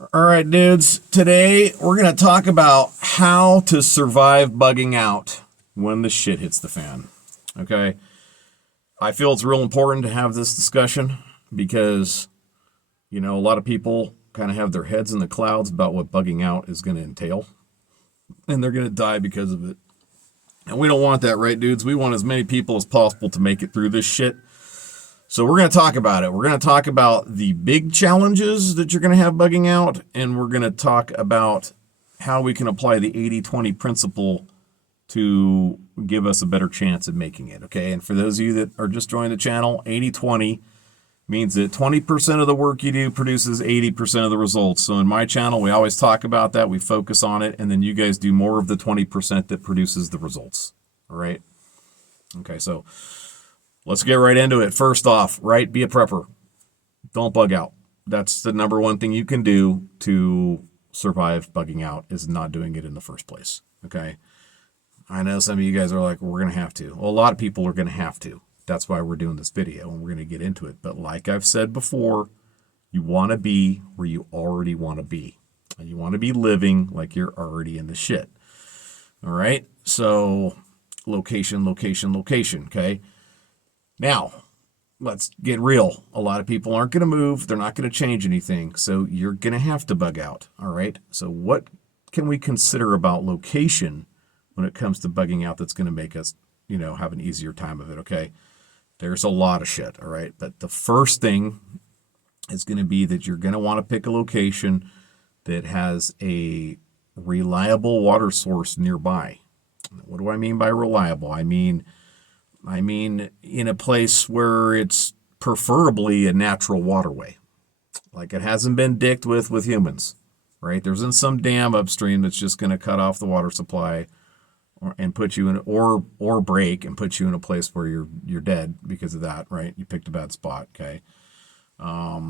All right, dudes. Today we're going to talk about how to survive bugging out when the shit hits the fan. Okay. I feel it's real important to have this discussion because, a lot of people kind of have their heads in the clouds about what bugging out is going to entail, and they're going to die because of it. And we don't want that, right, dudes? We want as many people as possible to make it through this shit. So we're going to talk about it. We're going to talk about the big challenges that you're going to have bugging out, and we're going to talk about how we can apply the 80-20 principle to give us a better chance at making it, okay? And for those of you that are just joining the channel, 80-20 means that 20% of the work you do produces 80% of the results. So in my channel, we always talk about that. We focus on it, and then you guys do more of the 20% that produces the results, all right? Okay, so let's get right into it. First off, right, be a prepper. Don't bug out. That's the number one thing you can do to survive bugging out, is not doing it in the first place, okay? I know some of you guys are like, well, we're going to have to. Well, a lot of people are going to have to. That's why we're doing this video, and we're going to get into it. But like I've said before, you want to be where you already want to be. And you want to be living like you're already in the shit. All right? So location, location, location, okay? Now, let's get real. A lot of people aren't going to move. They're not going to change anything. So you're going to have to bug out. All right? So what can we consider about location when it comes to bugging out that's going to make us, have an easier time of it, okay? There's a lot of shit, all right? But the first thing is going to be that you're going to want to pick a location that has a reliable water source nearby. What do I mean by reliable? I mean in a place where it's preferably a natural waterway. Like it hasn't been dicked with humans, right? There isn't some dam upstream that's just going to cut off the water supply and put you in, or break and put you in a place where you're dead because of that, right? You picked a bad spot, okay? At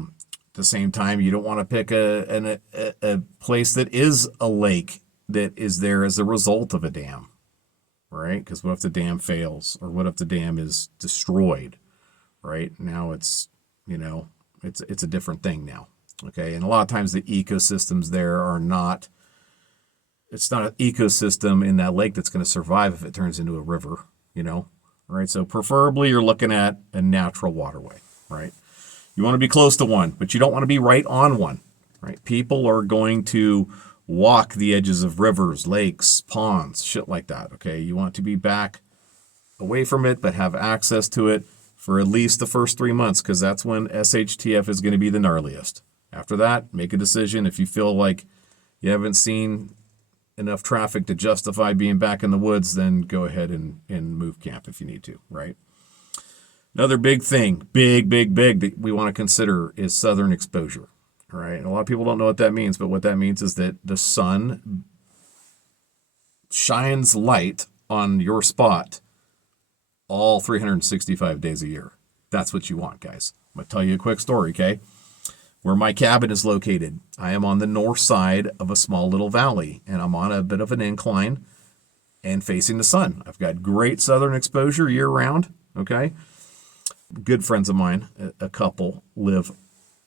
the same time, you don't want to pick a place that is a lake that is there as a result of a dam, right? Because what if the dam fails, or what if the dam is destroyed, right? Now it's a different thing now, okay? And a lot of times the ecosystems there are not. It's not an ecosystem in that lake that's going to survive if it turns into a river, all right? So preferably you're looking at a natural waterway, right? You want to be close to one, but you don't want to be right on one, right? People are going to walk the edges of rivers, lakes, ponds, shit like that, okay? You want to be back away from it, but have access to it for at least the first 3 months, because that's when SHTF is going to be the gnarliest. After that, make a decision. If you feel like you haven't seen enough traffic to justify being back in the woods, then go ahead and move camp if you need to, right? Another big thing, big that we want to consider is southern exposure, all right? And a lot of people don't know what that means, but what that means is that the sun shines light on your spot all 365 days a year. That's what you want, guys. I'm going to tell you a quick story, okay? Where my cabin is located, I am on the north side of a small little valley, and I'm on a bit of an incline and facing the sun. I've got great southern exposure year round, okay? Good friends of mine, a couple, live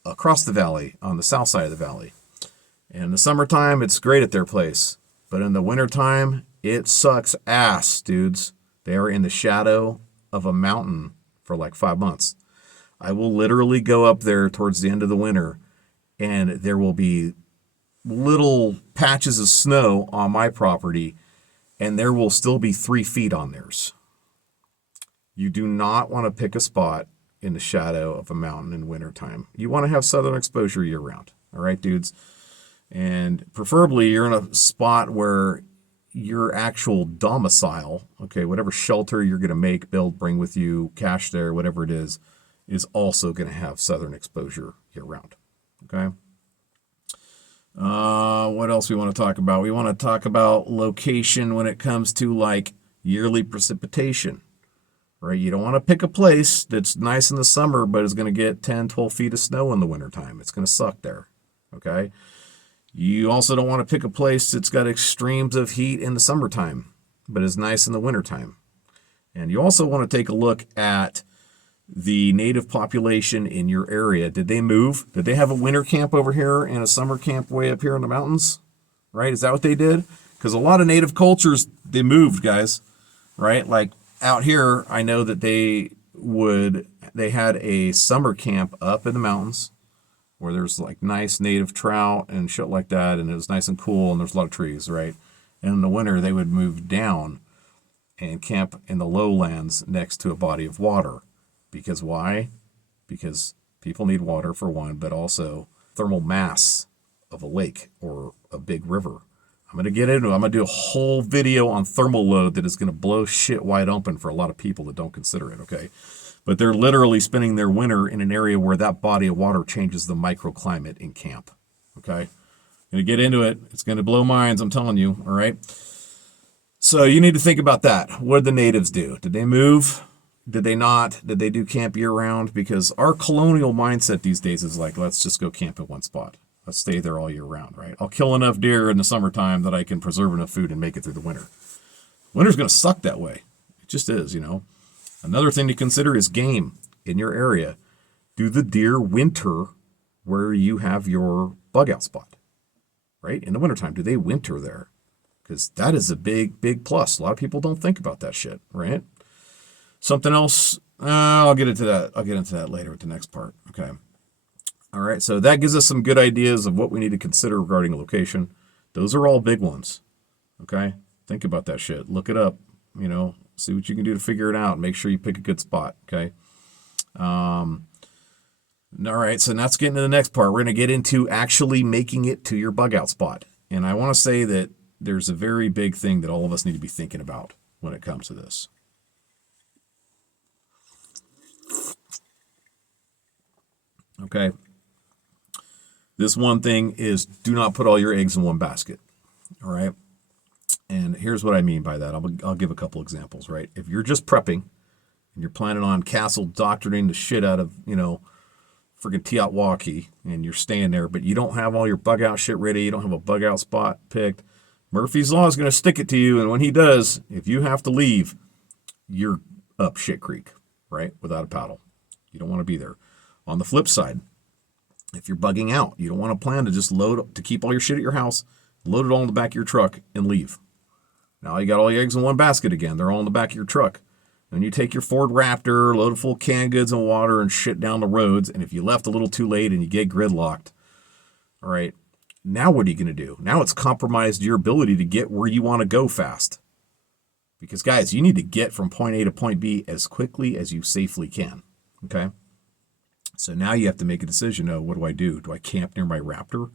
across the valley on the south side of the valley. And in the summertime, it's great at their place. But in the wintertime, it sucks ass, dudes. They are in the shadow of a mountain for like 5 months. I will literally go up there towards the end of the winter, and there will be little patches of snow on my property, and there will still be 3 feet on theirs. You do not want to pick a spot in the shadow of a mountain in wintertime. You want to have southern exposure year round. All right, dudes? And preferably you're in a spot where your actual domicile, okay, whatever shelter you're going to make, build, bring with you, cache there, whatever it is also going to have southern exposure year round, okay? What else we want to talk about? We want to talk about location when it comes to like yearly precipitation, right? You don't want to pick a place that's nice in the summer, but is going to get 10, 12 feet of snow in the wintertime. It's going to suck there, okay? You also don't want to pick a place that's got extremes of heat in the summertime, but is nice in the wintertime. And you also want to take a look at the native population in your area. Did they move? Did they have a winter camp over here and a summer camp way up here in the mountains? Right? Is that what they did? Because a lot of native cultures, they moved, guys. Right? Like out here, I know that they had a summer camp up in the mountains where there's like nice native trout and shit like that, and it was nice and cool, and there's a lot of trees, right? And in the winter, they would move down and camp in the lowlands next to a body of water. Because why? Because people need water for one, but also thermal mass of a lake or a big river. I'm going to get into it. I'm going to do a whole video on thermal load that is going to blow shit wide open for a lot of people that don't consider it, okay? But they're literally spending their winter in an area where that body of water changes the microclimate in camp, okay? I'm going to get into it. It's going to blow minds, I'm telling you, all right? So you need to think about that. What did the natives do? Did they move? Did they not? Did they do camp year-round? Because our colonial mindset these days is like, let's just go camp at one spot. Let's stay there all year round, right? I'll kill enough deer in the summertime that I can preserve enough food and make it through the winter. Winter's going to suck that way. It just is, you know. Another thing to consider is game in your area. Do the deer winter where you have your bug out spot, right? In the wintertime, do they winter there? Because that is a big, big plus. A lot of people don't think about that shit, right? Something else, I'll get into that. I'll get into that later with the next part, okay? All right, so that gives us some good ideas of what we need to consider regarding location. Those are all big ones, okay? Think about that shit. Look it up, you know, see what you can do to figure it out. Make sure you pick a good spot, okay? All right, so let's get into the next part. We're going to get into actually making it to your bug out spot. And I want to say that there's a very big thing that all of us need to be thinking about when it comes to this. Okay. This one thing is do not put all your eggs in one basket. All right. And here's what I mean by that. I'll give a couple examples, right? If you're just prepping and you're planning on castle doctoring the shit out of, you know, friggin' Teotwaukee and you're staying there, but you don't have all your bug out shit ready, you don't have a bug out spot picked, Murphy's Law is going to stick it to you. And when he does, if you have to leave, you're up shit creek, right? Without a paddle. You don't want to be there. On the flip side, if you're bugging out, you don't want to plan to just to keep all your shit at your house, load it all in the back of your truck and leave. Now you got all your eggs in one basket again. They're all in the back of your truck. Then you take your Ford Raptor, load it full of canned goods and water and shit down the roads. And if you left a little too late and you get gridlocked, all right, now what are you going to do? Now it's compromised your ability to get where you want to go fast. Because guys, you need to get from point A to point B as quickly as you safely can. Okay? So now you have to make a decision. Oh, what do? Do I camp near my Raptor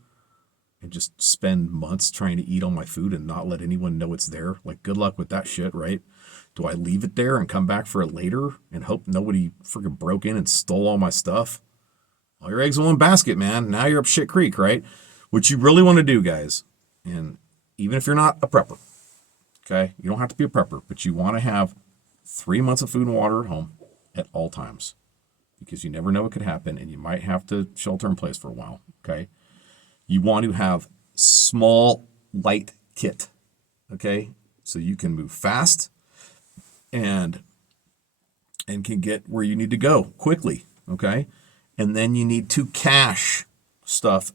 and just spend months trying to eat all my food and not let anyone know it's there? Like, good luck with that shit, right? Do I leave it there and come back for it later and hope nobody freaking broke in and stole all my stuff? All your eggs in one basket, man. Now you're up shit creek, right? What you really want to do, guys, and even if you're not a prepper, okay, you don't have to be a prepper, but you want to have 3 months of food and water at home at all times. Because you never know what could happen, and you might have to shelter in place for a while, okay? You want to have small, light kit, okay? So you can move fast and can get where you need to go quickly, okay? And then you need to cache stuff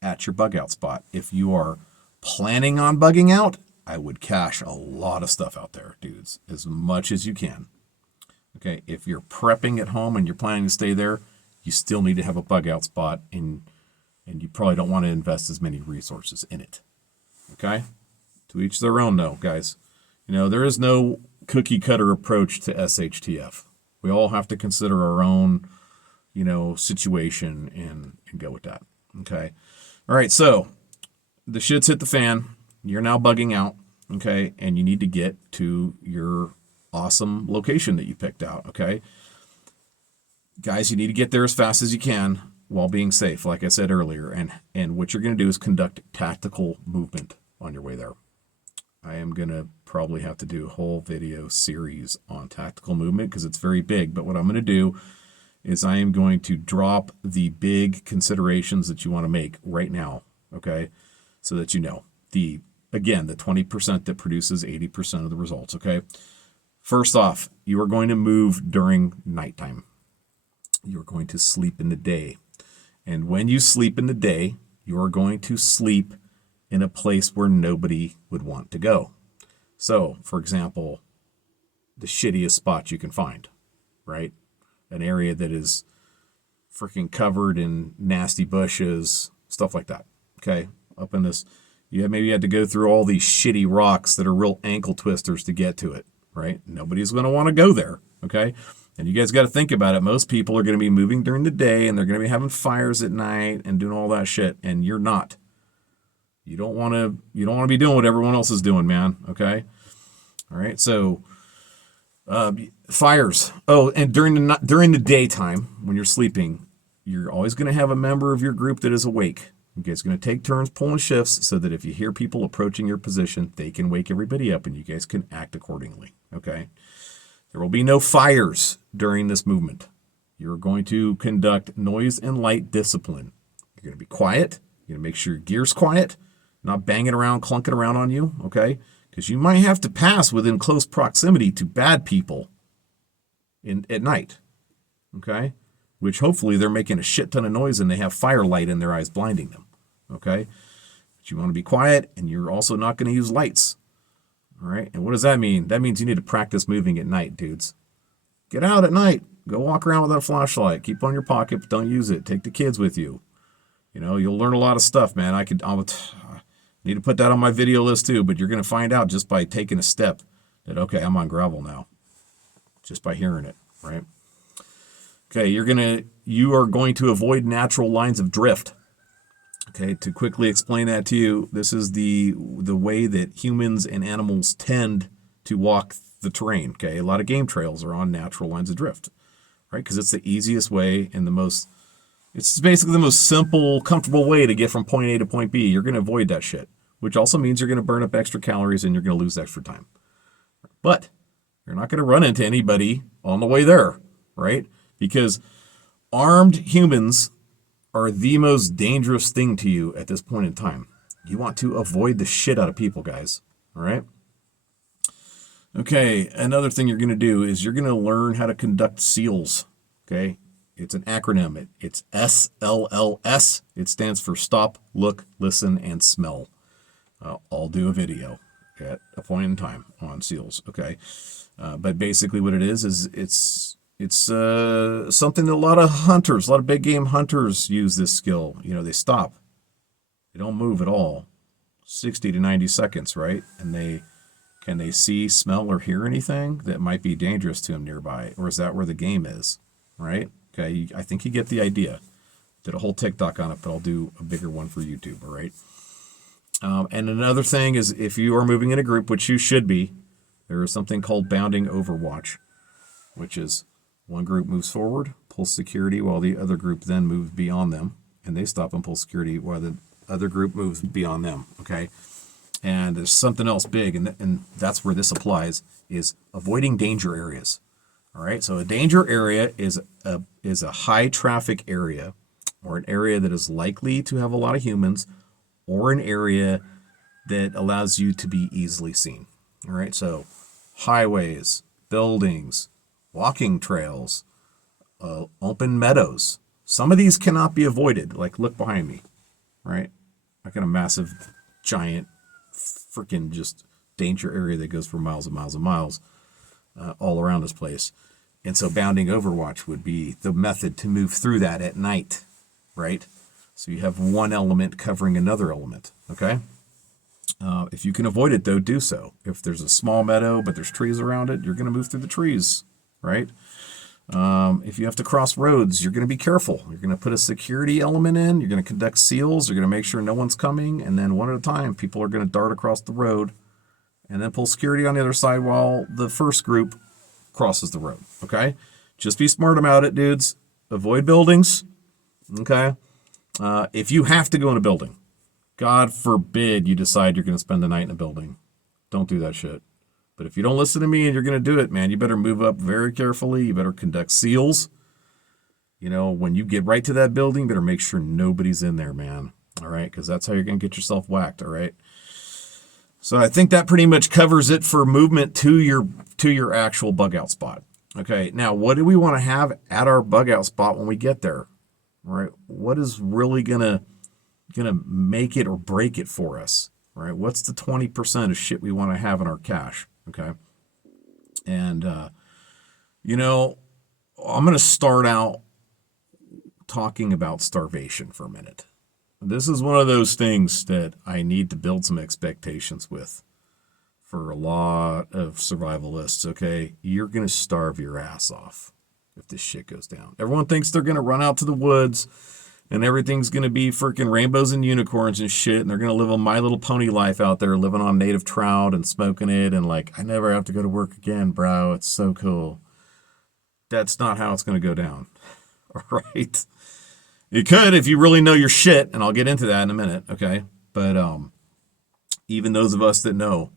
at your bug out spot. If you are planning on bugging out, I would cache a lot of stuff out there, dudes, as much as you can. Okay, if you're prepping at home and you're planning to stay there, you still need to have a bug out spot, and you probably don't want to invest as many resources in it. Okay? To each their own, though, guys. You know, there is no cookie cutter approach to SHTF. We all have to consider our own, you know, situation and go with that. Okay? All right, so the shit's hit the fan. You're now bugging out, okay? And you need to get to your awesome location that you picked out, okay? Guys, you need to get there as fast as you can while being safe, like I said earlier. And what you're going to do is conduct tactical movement on your way there. I am going to probably have to do a whole video series on tactical movement because it's very big. But what I'm going to do is I am going to drop the big considerations that you want to make right now, okay? So that you know. Again, the 20% that produces 80% of the results, okay? First off, you are going to move during nighttime, You're going to sleep in the day. And when you sleep in the day, you're going to sleep in a place where nobody would want to go. So, for example, the shittiest spot you can find, right? An area that is freaking covered in nasty bushes, stuff like that. Okay, up in this, maybe you had to go through all these shitty rocks that are real ankle twisters to get to it, right? Nobody's going to want to go there. Okay, and you guys got to think about it. Most people are going to be moving during the day, and they're going to be having fires at night and doing all that shit, and you're not. You don't want to be doing what everyone else is doing, man. Okay, all right. So fires. Oh, and during the daytime when you're sleeping, you're always going to have a member of your group that is awake. You guys are going to take turns pulling shifts so that if you hear people approaching your position, they can wake everybody up and you guys can act accordingly. Okay. There will be no fires during this movement. You're going to conduct noise and light discipline. You're going to be quiet. You're going to make sure your gear's quiet, not banging around, clunking around on you. Okay. Because you might have to pass within close proximity to bad people at night, okay? Which hopefully they're making a shit ton of noise and they have firelight in their eyes blinding them, okay? But you want to be quiet, and you're also not going to use lights, all right? And what does that mean? That means you need to practice moving at night, dudes. Get out at night. Go walk around without a flashlight. Keep it on your pocket, but don't use it. Take the kids with you. You know, you'll learn a lot of stuff, man. I'll need to put that on my video list too, but you're going to find out just by taking a step that, okay, I'm on gravel now, just by hearing it, right? Okay, you are going to avoid natural lines of drift. Okay, to quickly explain that to you, this is the way that humans and animals tend to walk the terrain. Okay, a lot of game trails are on natural lines of drift, right? Because it's the easiest way and it's basically the most simple, comfortable way to get from point A to point B. You're going to avoid that shit, which also means you're going to burn up extra calories and you're going to lose extra time. But you're not going to run into anybody on the way there, right? Because armed humans are the most dangerous thing to you at this point in time. You want to avoid the shit out of people, guys, all right? Okay, another thing you're going to do is you're going to learn how to conduct SEALs, okay? It's an acronym. It's SLLS. It stands for Stop, Look, Listen, and Smell. I'll do a video at a point in time on SEALs. Okay, but basically what it is it's something that a lot of big game hunters use this skill. You know, they stop. They don't move at all. 60 to 90 seconds, right? And can they see, smell, or hear anything that might be dangerous to them nearby? Or is that where the game is, right? Okay, I think you get the idea. Did a whole TikTok on it, but I'll do a bigger one for YouTube, all right? And another thing is if you are moving in a group, which you should be, there is something called bounding overwatch, which is one group moves forward, pulls security, while the other group then moves beyond them, and they stop and pull security while the other group moves beyond them, okay? And there's something else big, and that's where this applies, is avoiding danger areas. All right, so a danger area is a high traffic area, or an area that is likely to have a lot of humans, or an area that allows you to be easily seen. All right, so highways, buildings, walking trails, open meadows. Some of these cannot be avoided. Like, look behind me, right? I got a massive, giant, freaking just danger area that goes for miles and miles and miles. All around this place. And so bounding overwatch would be the method to move through that at night, right? So you have one element covering another element, okay? If you can avoid it, though, do so. If there's a small meadow, but there's trees around it, you're going to move through the trees, right? If you have to cross roads, you're going to be careful. You're going to put a security element in. You're going to conduct SEALs. You're going to make sure no one's coming. And then one at a time, people are going to dart across the road and then pull security on the other side while the first group crosses the road, okay? Just be smart about it, dudes. Avoid buildings, okay? If you have to go in a building, God forbid you decide you're going to spend the night in a building. Don't do that shit. But if you don't listen to me and you're going to do it, man, you better move up very carefully. You better conduct SEALs. You know, when you get right to that building, better make sure nobody's in there, man. All right? Because that's how you're going to get yourself whacked, all right? So I think that pretty much covers it for movement to your actual bug out spot. Okay, now what do we want to have at our bug out spot when we get there? Right? What is really gonna make it or break it for us? Right? What's the 20% of shit we want to have in our cache? Okay. And you know, I'm gonna start out talking about starvation for a minute. This is one of those things that I need to build some expectations with for a lot of survivalists, okay? You're going to starve your ass off if this shit goes down. Everyone thinks they're going to run out to the woods and everything's going to be freaking rainbows and unicorns and shit, and they're going to live a My Little Pony life out there, living on native trout and smoking it, and like, I never have to go to work again, bro. It's so cool. That's not how it's going to go down, all right? You could if you really know your shit, and I'll get into that in a minute, okay? But even those of us that know,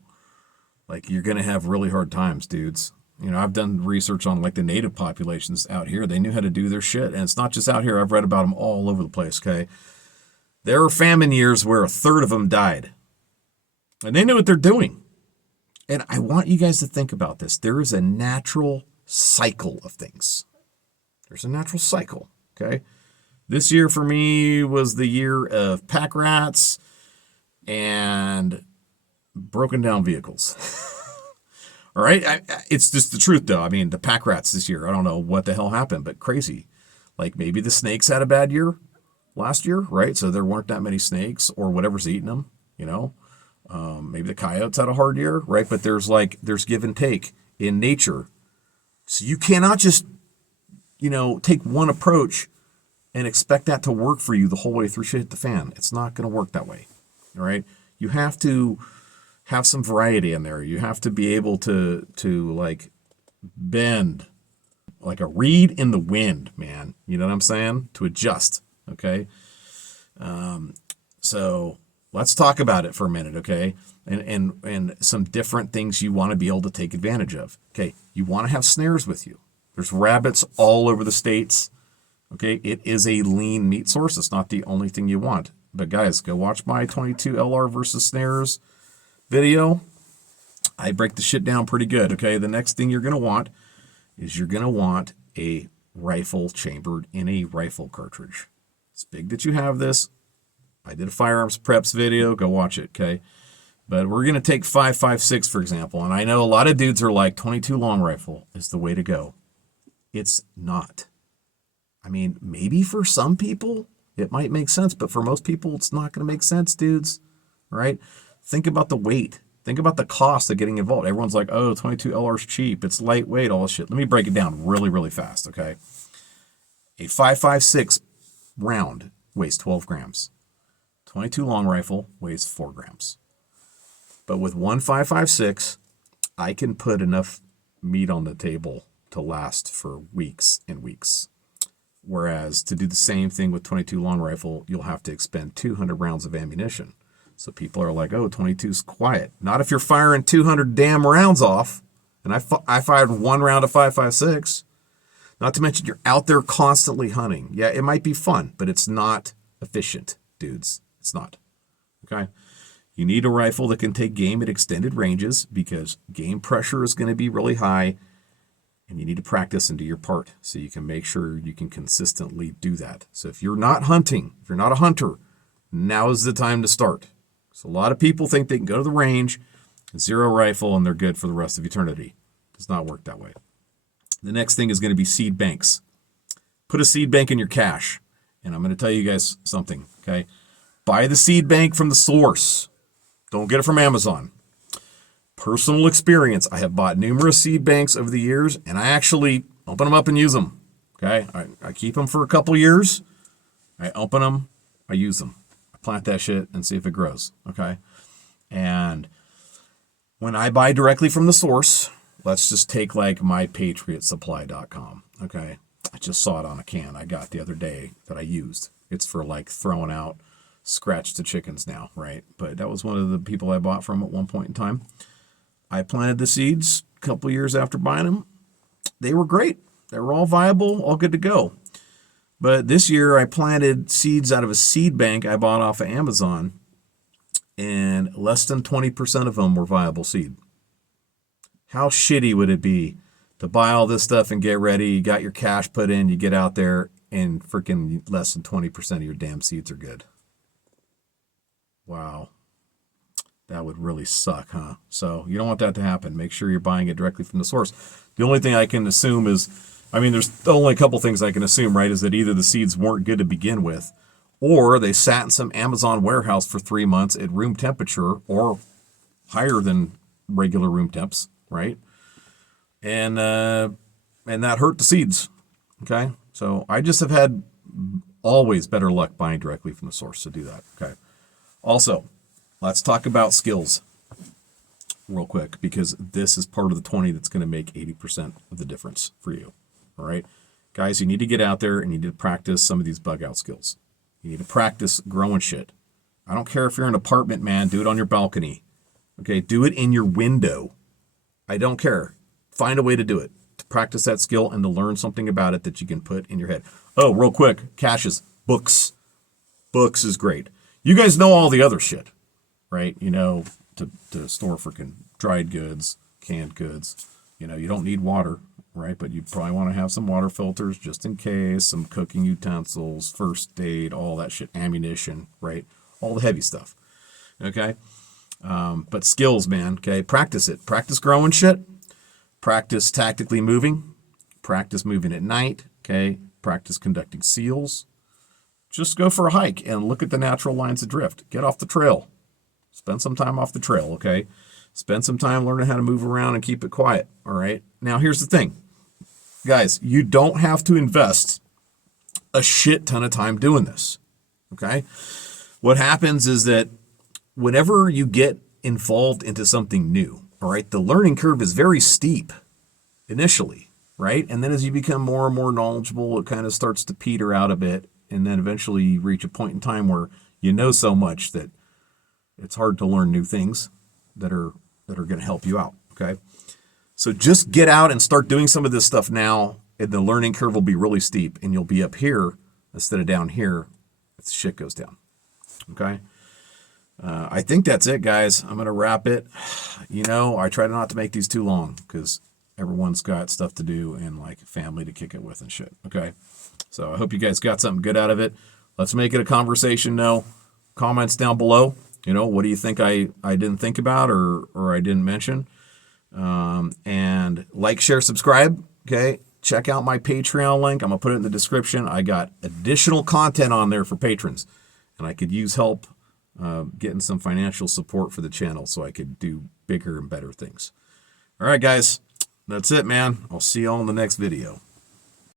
like, you're going to have really hard times, dudes. You know, I've done research on, like, the native populations out here. They knew how to do their shit, and it's not just out here. I've read about them all over the place, okay? There were famine years where a third of them died, and they knew what they're doing. And I want you guys to think about this. There is a natural cycle of things. There's a natural cycle, okay? This year for me was the year of pack rats and broken down vehicles. All right? It's just the truth, though. I mean, the pack rats this year, I don't know what the hell happened, but crazy. Like, maybe the snakes had a bad year last year, right? So there weren't that many snakes or whatever's eating them, you know? Maybe the coyotes had a hard year, right? But there's give and take in nature. So you cannot just, take one approach and expect that to work for you the whole way through shit hit the fan. It's not going to work that way. All right. You have to have some variety in there. You have to be able to like bend like a reed in the wind, man. You know what I'm saying? To adjust. Okay. So let's talk about it for a minute. Okay. And some different things you want to be able to take advantage of. Okay. You want to have snares with you. There's rabbits all over the states. Okay, it is a lean meat source. It's not the only thing you want. But guys, go watch my 22 LR versus snares video. I break the shit down pretty good, okay? The next thing you're going to want is you're going to want a rifle chambered in a rifle cartridge. It's big that you have this. I did a firearms preps video. Go watch it, okay? But we're going to take 5.56, for example. And I know a lot of dudes are like, 22 long rifle is the way to go. It's not. I mean, maybe for some people it might make sense, but for most people it's not going to make sense, dudes. Right? Think about the weight. Think about the cost of getting involved. Everyone's like, oh, 22 LR is cheap. It's lightweight, all this shit. Let me break it down really, really fast, okay? A 5.56 round weighs 12 grams. 22 long rifle weighs 4 grams. But with one 5.56, I can put enough meat on the table to last for weeks and weeks. Whereas to do the same thing with 22 long rifle, you'll have to expend 200 rounds of ammunition. So people are like, oh, 22's quiet. Not if you're firing 200 damn rounds off. And I fired one round of 5.56. Not to mention you're out there constantly hunting. Yeah, it might be fun, but it's not efficient, dudes. It's not. Okay? You need a rifle that can take game at extended ranges because game pressure is going to be really high. And you need to practice and do your part so you can make sure you can consistently do that. So if you're not hunting, if you're not a hunter, now is the time to start. So a lot of people think they can go to the range, zero rifle, and they're good for the rest of eternity. It does not work that way. The next thing is going to be seed banks. Put a seed bank in your cache. And I'm going to tell you guys something, okay? Buy the seed bank from the source. Don't get it from Amazon. Personal experience, I have bought numerous seed banks over the years, and I actually open them up and use them. Okay, I keep them for a couple years. I open them, I use them. I plant that shit and see if it grows. Okay, and when I buy directly from the source, let's just take like mypatriotsupply.com. Okay, I just saw it on a can I got the other day that I used. It's for like throwing out scratch the chickens now, right? But that was one of the people I bought from at one point in time. I planted the seeds a couple years after buying them. They were great. They were all viable, all good to go. But this year I planted seeds out of a seed bank I bought off of Amazon, and less than 20% of them were viable seed. How shitty would it be to buy all this stuff and get ready. You got your cash put in, you get out there, and freaking less than 20% of your damn seeds are good. Wow. That would really suck, huh? So you don't want that to happen. Make sure you're buying it directly from the source. The only thing I can assume is, I mean, there's only a couple things I can assume, right? Is that either the seeds weren't good to begin with, or they sat in some Amazon warehouse for 3 months at room temperature or higher than regular room temps, right? And that hurt the seeds. Okay, so I just have had always better luck buying directly from the source to do that. Okay. Also, let's talk about skills real quick, because this is part of the 20 that's going to make 80% of the difference for you. All right, guys, you need to get out there and you need to practice some of these bug out skills. You need to practice growing shit. I don't care if you're in an apartment, man. Do it on your balcony. Okay, do it in your window. I don't care. Find a way to do it, to practice that skill and to learn something about it that you can put in your head. Oh, real quick, caches, books. Books is great. You guys know all the other shit, right? You know, to store freaking dried goods, canned goods. You know, you don't need water, right? But you probably want to have some water filters just in case, some cooking utensils, first aid, all that shit, ammunition, right? All the heavy stuff, okay? But skills, man, okay? Practice it. Practice growing shit. Practice tactically moving. Practice moving at night, okay? Practice conducting seals. Just go for a hike and look at the natural lines of drift. Get off the trail. Spend some time off the trail, okay? Spend some time learning how to move around and keep it quiet, all right? Now, here's the thing. Guys, you don't have to invest a shit ton of time doing this, okay? What happens is that whenever you get involved into something new, all right, the learning curve is very steep initially, right? And then as you become more and more knowledgeable, it kind of starts to peter out a bit, and then eventually you reach a point in time where you know so much that it's hard to learn new things that are going to help you out, okay? So just get out and start doing some of this stuff now, and the learning curve will be really steep, and you'll be up here instead of down here if the shit goes down, okay? I think that's it, guys. I'm going to wrap it. You know, I try not to make these too long because everyone's got stuff to do and, like, family to kick it with and shit, okay? So I hope you guys got something good out of it. Let's make it a conversation now. Comments down below. You know, what do you think I didn't think about or I didn't mention? And like, share, subscribe, okay? Check out my Patreon link. I'm going to put it in the description. I got additional content on there for patrons, and I could use help getting some financial support for the channel so I could do bigger and better things. All right, guys, that's it, man. I'll see you all in the next video.